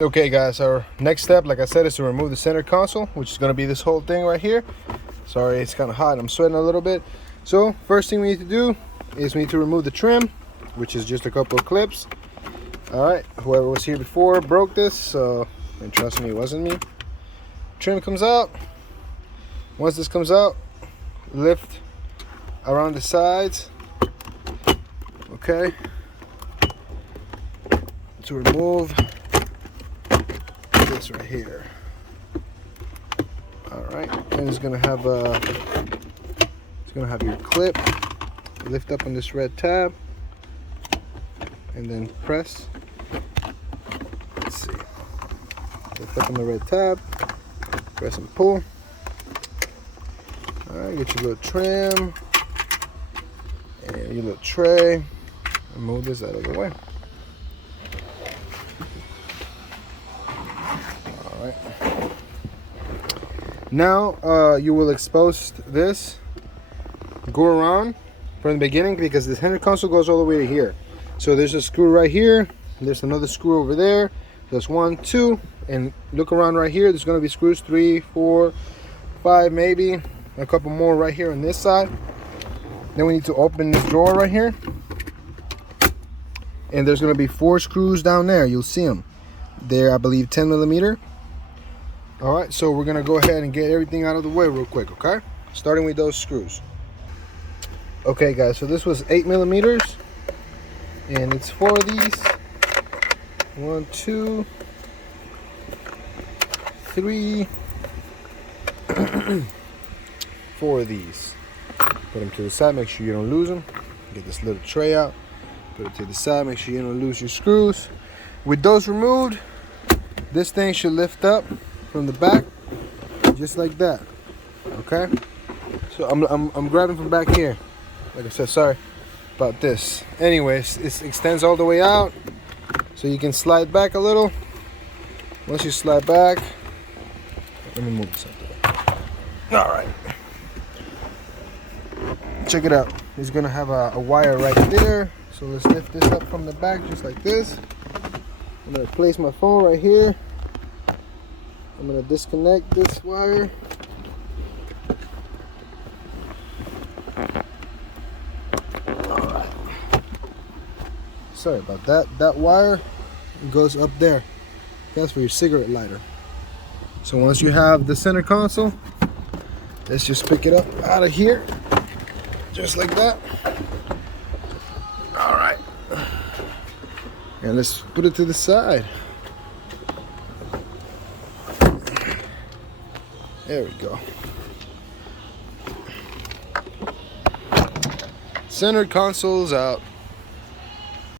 Okay guys, our next step, like I said, is to remove the center console, which is going to be this whole thing right here. Sorry, it's kind of hot, I'm sweating a little bit. So first thing we need to do is we need to remove the trim, which is just a couple of clips. All right, whoever was here before broke this, so, and trust me, it wasn't me. Trim comes out. Once this comes out, lift around the sides, okay, to remove this right here. All right, and it's gonna have your clip. Lift up on this red tab and then press. Let's see. Lift up on the red tab, press and pull. All right, get your little trim and your little tray and move this out of the way. All right. Now you will expose this. Go around from the beginning because the center console goes all the way to here. So there's a screw right here. There's another screw over there. There's 1, 2, and look around right here. There's going to be screws 3, 4, 5, maybe a couple more right here on this side. Then we need to open this drawer right here, and there's going to be 4 screws down there. You'll see them. They're, I believe, 10 millimeter. All right, so we're going to go ahead and get everything out of the way real quick, okay? Starting with those screws. Okay guys, so this was 8 millimeters, and it's 4 of these. 1, 2, 3, 4 of these. Put them to the side, make sure you don't lose them. Get this little tray out, put it to the side, make sure you don't lose your screws. With those removed, this thing should lift up from the back, just like that. Okay, so I'm grabbing from back here. Like I said, sorry about this. Anyways, it extends all the way out, so you can slide back a little. Once you slide back, let me move this up there. All right, check it out. It's gonna have a wire right there. So let's lift this up from the back, just like this. I'm gonna place my phone right here. I'm gonna disconnect this wire. Sorry about that. That wire goes up there. That's for your cigarette lighter. So once you have the center console, let's just pick it up out of here, just like that. All right, and let's put it to the side. There we go. Center console's out.